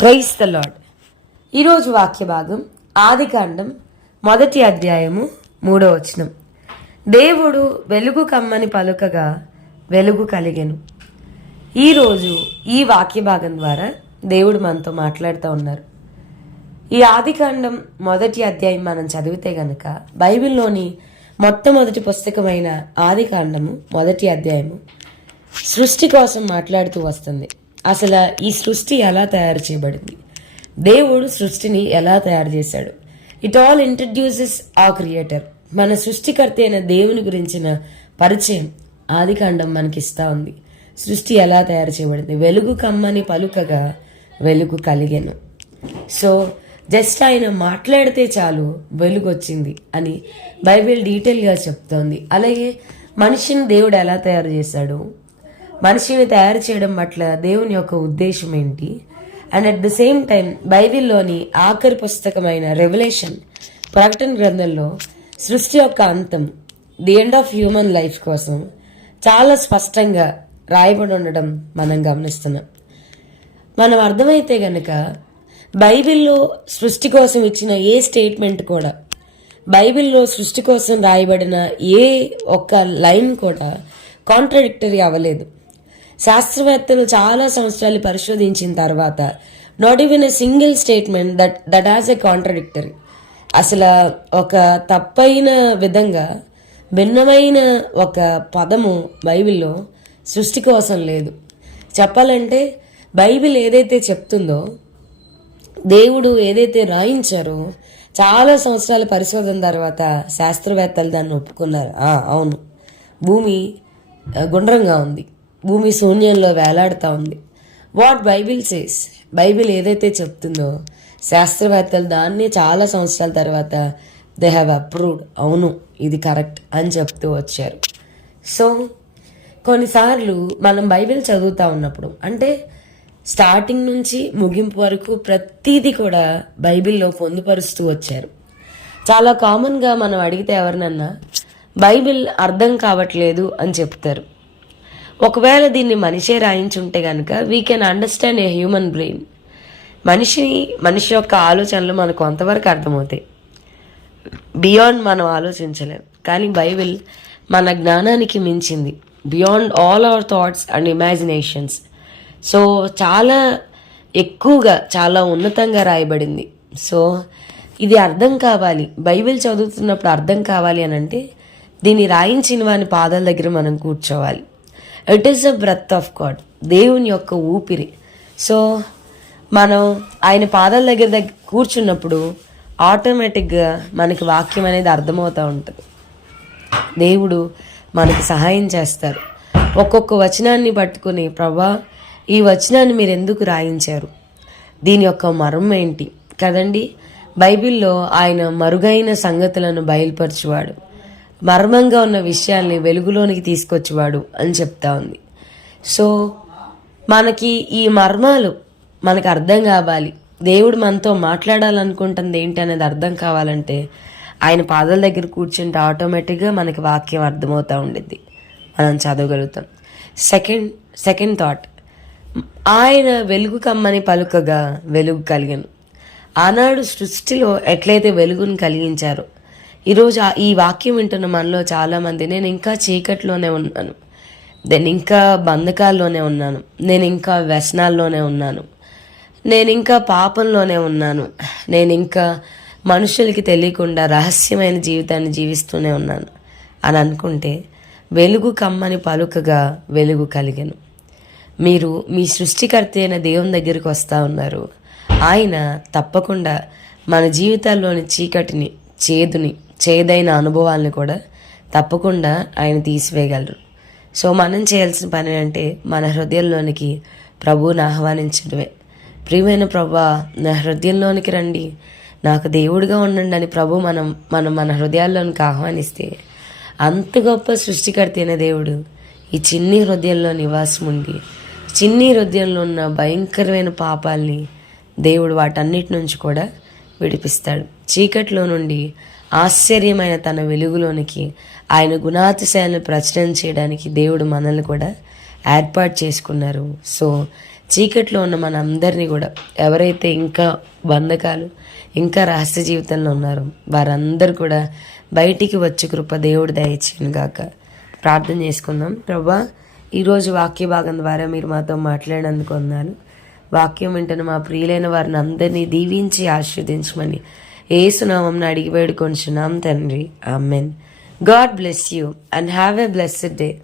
Price the lord ఈరోజు వాక్య భాగం ఆదికాండం మొదటి అధ్యాయము మూడో వచనం. దేవుడు వెలుగు కమ్మని పలుకగా వెలుగు కలిగెను. ఈరోజు ఈ వాక్య భాగం ద్వారా దేవుడు మనతో మాట్లాడుతూ ఉన్నారు. ఈ ఆదికాండం మొదటి అధ్యాయం మనం చదివితే గనక బైబిల్లోని మొట్టమొదటి పుస్తకమైన ఆదికాండము మొదటి అధ్యాయము సృష్టి కోసం మాట్లాడుతూ వస్తుంది. అసలు ఈ సృష్టి ఎలా తయారు చేయబడింది? దేవుడు సృష్టిని ఎలా తయారు చేశాడు? ఇట్ ఆల్ ఇంట్రడ్యూసెస్ ఆ క్రియేటర్ మన సృష్టికర్త అయిన దేవుని గురించిన పరిచయం ఆదికాండం మనకి మనకిస్తా ఉంది. సృష్టి ఎలా తయారు చేయబడింది? వెలుగు కమ్మని పలుకగా వెలుగు కలిగాను. సో జస్ట్ ఆయన మాట్లాడితే చాలు వెలుగు వచ్చింది అని బైబిల్ డీటెయిల్గా చెప్తోంది. అలాగే మనిషిని దేవుడు ఎలా తయారు చేశాడు? మనిషిని తయారు చేయడం పట్ల దేవుని యొక్క ఉద్దేశం ఏంటి? And at the same time బైబిల్లోని ఆఖరి పుస్తకమైన రెవల్యూషన్ ప్రకటన గ్రంథంలో సృష్టి యొక్క అంతం the end of human life కోసం చాలా స్పష్టంగా రాయబడి ఉండడం మనం గమనిస్తున్నాం. మనం అర్థమైతే గనక బైబిల్లో సృష్టి కోసం ఇచ్చిన ఏ స్టేట్మెంట్ కూడా బైబిల్లో సృష్టి కోసం రాయబడిన ఏ ఒక్క లైన్ కూడా కాంట్రడిక్టరీ అవ్వలేదు. శాస్త్రవేత్తలు చాలా సంవత్సరాలు పరిశోధించిన తర్వాత not even a single statement that that has a contradictory అసలు ఒక తప్పైన విధంగా భిన్నమైన ఒక పదము బైబిల్లో సృష్టి కోసం లేదు. చెప్పాలంటే బైబిల్ ఏదైతే చెప్తుందో దేవుడు ఏదైతే రాయించారో చాలా సంవత్సరాల పరిశోధన తర్వాత శాస్త్రవేత్తలు దాన్ని ఒప్పుకున్నారు. అవును. భూమి గుండ్రంగా ఉంది. భూమి శూన్యంలో వేలాడుతూ ఉంది. వాట్ బైబిల్ సేస్ బైబిల్ ఏదైతే చెప్తుందో శాస్త్రవేత్తలు దాన్ని చాలా సంవత్సరాల తర్వాత దే హ్యావ్ అప్రూవ్డ్ అవును ఇది కరెక్ట్ అని చెప్తూ వచ్చారు. సో కొన్నిసార్లు మనం బైబిల్ చదువుతూ ఉన్నప్పుడు అంటే స్టార్టింగ్ నుంచి ముగింపు వరకు ప్రతిదీ కూడా బైబిల్లో పొందుపరుస్తూ వచ్చారు. చాలా కామన్గా మనం అడిగితే ఎవరినన్నా బైబిల్ అర్థం కావట్లేదు అని చెప్తారు. ఒకవేళ దీన్ని మనిషే రాయించుంటే కనుక we can understand a human brain మనిషి మనిషి యొక్క ఆలోచనలు మనకు కొంతవరకు అర్థమవుతాయి. బియాండ్ మనం ఆలోచించలేం. కానీ బైబిల్ మన జ్ఞానానికి మించింది. Beyond all our thoughts and imaginations so చాలా ఎక్కువగా చాలా ఉన్నతంగా రాయబడింది. సో ఇది అర్థం కావాలి. బైబిల్ చదువుతున్నప్పుడు అర్థం కావాలి అని అంటే దీన్ని రాయించిన వాని పాదాల దగ్గర మనం కూర్చోవాలి. It is a breath of God దేవుని యొక్క ఊపిరి. సో మనం ఆయన పాదాల దగ్గర దగ్గర కూర్చున్నప్పుడు ఆటోమేటిక్గా మనకి వాక్యం అనేది అర్థమవుతూ ఉంటుంది. దేవుడు మనకి సహాయం చేస్తారు. ఒక్కొక్క వచనాన్ని పట్టుకుని ప్రభా ఈ వచనాన్ని మీరు ఎందుకు రాయించారు? దీని యొక్క మర్మం ఏంటి? కదండి బైబిల్లో ఆయన మరుగైన సంగతులను బయలుపరచువాడు. మర్మంగా ఉన్న విషయాల్ని వెలుగులోనికి తీసుకొచ్చేవాడు అని చెప్తా ఉంది. సో మనకి ఈ మర్మాలు మనకు అర్థం కావాలి. దేవుడు మనతో మాట్లాడాలనుకుంటుంది ఏంటి అనేది అర్థం కావాలంటే ఆయన పాదాల దగ్గర కూర్చుంటే ఆటోమేటిక్గా మనకి వాక్యం అర్థమవుతూ ఉండిద్ది. మనం చదవగలుగుతాం. సెకండ్ సెకండ్ థాట్ ఆయన వెలుగు కమ్మని పలుకగా వెలుగు కలిగను. ఆనాడు సృష్టిలో ఎట్లయితే వెలుగును కలిగించారో ఈరోజు ఈ వాక్యం వింటున్న మనలో చాలామంది నేను ఇంకా చీకట్లోనే ఉన్నాను. నేను ఇంకా బంధకాల్లోనే ఉన్నాను. నేను ఇంకా వ్యసనాల్లోనే ఉన్నాను. నేను ఇంకా పాపంలోనే ఉన్నాను. నేను ఇంకా మనుషులకి తెలియకుండా రహస్యమైన జీవితాన్ని జీవిస్తూనే ఉన్నాను. అని అనుకుంటే వెలుగు కమ్మని పలుకగా వెలుగు కలిగెను. మీరు మీ సృష్టికర్త అయిన దేవుని దగ్గరికి వస్తూ ఉన్నారు. ఆయన తప్పకుండా మన జీవితాల్లోని చీకటిని చేదుని చేదైన అనుభవాల్ని కూడా తప్పకుండా ఆయన తీసివేయగలరు. సో మనం చేయాల్సిన పని అంటే మన హృదయంలోనికి ప్రభువుని ఆహ్వానించడమే. ప్రియమైన ప్రభా నా హృదయంలోనికి రండి. నాకు దేవుడిగా ఉండండి అని ప్రభు మనం మనం మన హృదయాల్లోనికి ఆహ్వానిస్తే అంత గొప్ప సృష్టికర్త అయిన దేవుడు ఈ చిన్ని హృదయంలో నివాసం ఉండి చిన్ని హృదయంలో ఉన్న భయంకరమైన పాపాల్ని దేవుడు వాటన్నిటి నుంచి కూడా విడిపిస్తాడు. చీకట్లో నుండి ఆశ్చర్యమైన తన వెలుగులోనికి ఆయన గుణాతిశయాలను ప్రచురణ చేయడానికి దేవుడు మనల్ని కూడా ఏర్పాటు చేసుకున్నారు. సో చీకట్లో ఉన్న మన అందరినీ కూడా ఎవరైతే ఇంకా బంధకాలు ఇంకా రహస్య జీవితంలో ఉన్నారో వారందరూ కూడా బయటికి వచ్చి కృప దేవుడు దయచేయను గాక. ప్రార్థన చేసుకుందాం. ప్రభా ఈరోజు వాక్య భాగం ద్వారా మీరు మాతో మాట్లాడినందుకు వందాలు వాక్యం వింటున్న మా ప్రియులైన వారిని అందరినీ దీవించి ఆశీర్వదించమని ఏసునామం అడిగి వేడుకొంచున్నాం తండ్రి. Amen. God bless you and have a blessed day.